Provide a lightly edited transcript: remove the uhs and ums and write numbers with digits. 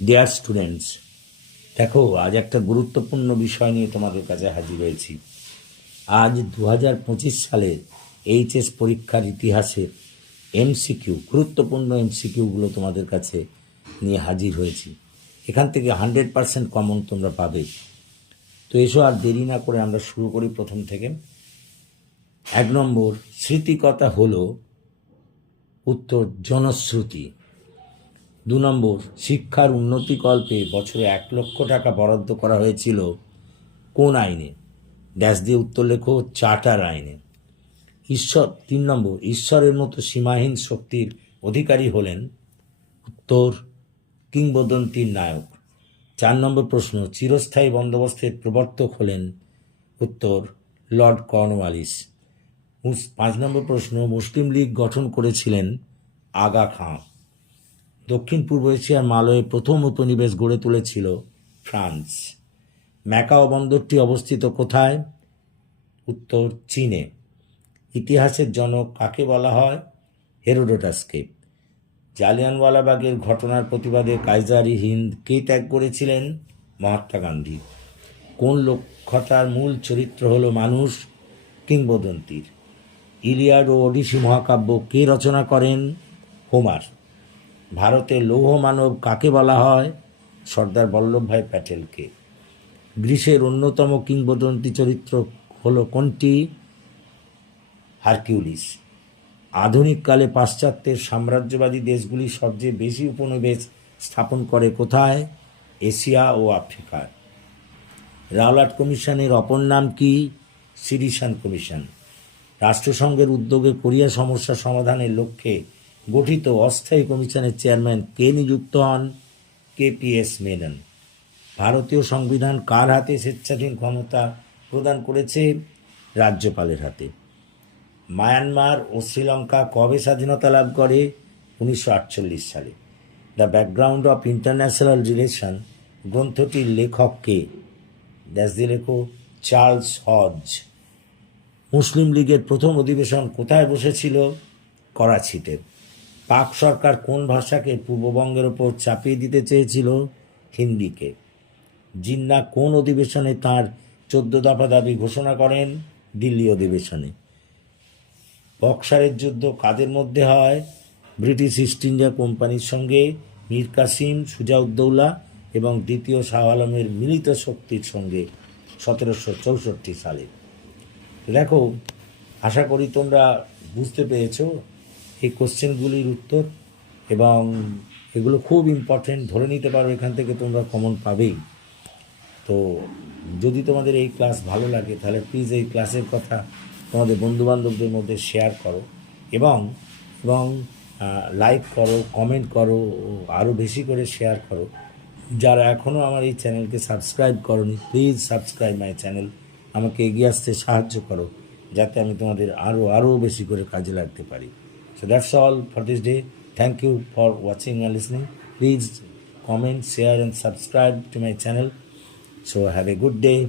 Dear students, দেখো আজ একটা গুরুত্বপূর্ণ বিষয় নিয়ে তোমাদের কাছে হাজির হয়েছি। আজ 2025 সালের এইচএস পরীক্ষার ইতিহাসের এমসিকিউ, গুরুত্বপূর্ণ এমসিকিউগুলো তোমাদের কাছে নিয়ে হাজির হয়েছি। এখান থেকে 100% কমন তোমরা পাবে। তো এসো আর দেরি না করে আমরা শুরু করি প্রথম থেকে। 1 নম্বর, স্মৃতিকথা হলো উত্তর জনশ্রুতি। 2 নম্বর, শিক্ষার উন্নতিকল্পে বছরে 1 লক্ষ টাকা বরাদ্দ করা হয়েছিল কোন আইনে? ড্যাশ দিয়ে উত্তর লেখো চার্টার আইনে। 3 নম্বর, ঈশ্বরের মতো সীমাহীন শক্তির অধিকারী হলেন? উত্তর কিংবদন্তির নায়ক। 4 নম্বর প্রশ্ন, চিরস্থায়ী বন্দোবস্তের প্রবর্তক হলেন? উত্তর লর্ড কর্নওয়ালিস। 5 নম্বর প্রশ্ন, মুসলিম লীগ গঠন করেছিলেন আগা খাঁ। দক্ষিণ পূর্ব এশিয়ার মালয়ে প্রথম উপনিবেশ গড়ে তুলেছিল ফ্রান্স। ম্যাকাও বন্দরটি অবস্থিত কোথায়? উত্তর চীনে। ইতিহাসের জনক কাকে বলা হয়? হেরোডোটাসকে। জালিয়ানওয়ালাবাগের ঘটনার প্রতিবাদে কাইজারি হিন্দ কে ত্যাগ করেছিলেন? মহাত্মা গান্ধী। কোন লোককথার মূল চরিত্র হলো মানুষ? কিংবদন্তির। ইলিয়াড ও ওডিসি মহাকাব্য কে রচনা করেন? হোমার। ভারতের লৌহ মানব কাকে বলা হয়? সর্দার বল্লভভাই প্যাটেলকে। গ্রিসের অন্যতম কিংবদন্তি চরিত্র হলো কোনটি? হারকিউলিস। আধুনিককালে পাশ্চাত্যের সাম্রাজ্যবাদী দেশগুলি সবচেয়ে বেশি উপনিবেশ স্থাপন করে কোথায়? এশিয়া ও আফ্রিকায়। রাওলাট কমিশনের অপর নাম কি? সিরিশান কমিশন। রাষ্ট্রসংঘের উদ্যোগে কোরিয়া সমস্যা সমাধানের লক্ষ্যে গঠিত অস্থায়ী কমিশনের চেয়ারম্যান কে নিযুক্ত হন? কেপিএস মেনন। ভারতীয় সংবিধান কার হাতে স্বেচ্ছাধীন ক্ষমতা প্রদান করেছে? রাজ্যপালের হাতে। মায়ানমার ও শ্রীলঙ্কা কবে স্বাধীনতা লাভ করে? 1948 সালে। The background of international relation গ্রন্থটির লেখক কে? ড্যাশ দিয়ে লেখো চার্লস হজ। মুসলিম লীগের প্রথম অধিবেশন কোথায় বসেছিল? করাচিতে। পাক সরকার কোন ভাষাকে পূর্ববঙ্গের ওপর চাপিয়ে দিতে চেয়েছিল? হিন্দিকে। জিন্না কোন অধিবেশনে তাঁর 14 দফা দাবি ঘোষণা করেন? দিল্লি অধিবেশনে। বক্সারের যুদ্ধ কাদের মধ্যে হয়? ব্রিটিশ ইস্ট ইন্ডিয়া কোম্পানির সঙ্গে মীর কাসিম, সুজাউদ্দৌলা এবং দ্বিতীয় শাহ আলমের মিলিত শক্তির সঙ্গে 1764 সালে। দেখো, আশা করি তোমরা বুঝতে পেরেছো এই কোশ্চেনগুলির উত্তর, এবং এগুলো খুব ইম্পর্টেন্ট, ধরে নিতে পারো এখান থেকে তোমরা কমন পাবেই। তো যদি তোমাদের এই ক্লাস ভালো লাগে তাহলে প্লিজ এই ক্লাসের কথা তোমাদের বন্ধুবান্ধবদের মধ্যে শেয়ার করো এবং এবং লাইক করো, কমেন্ট করো, আরও বেশি করে শেয়ার করো। যারা এখনও আমার এই চ্যানেলকে সাবস্ক্রাইব করোনি, প্লিজ সাবস্ক্রাইব মাই চ্যানেল। আমাকে এগিয়ে আসতে সাহায্য করো যাতে আমি তোমাদের আরও বেশি করে কাজে লাগতে পারি। So that's all for this day. Thank you for watching and listening. Please comment, share and subscribe to my channel. So have a good day.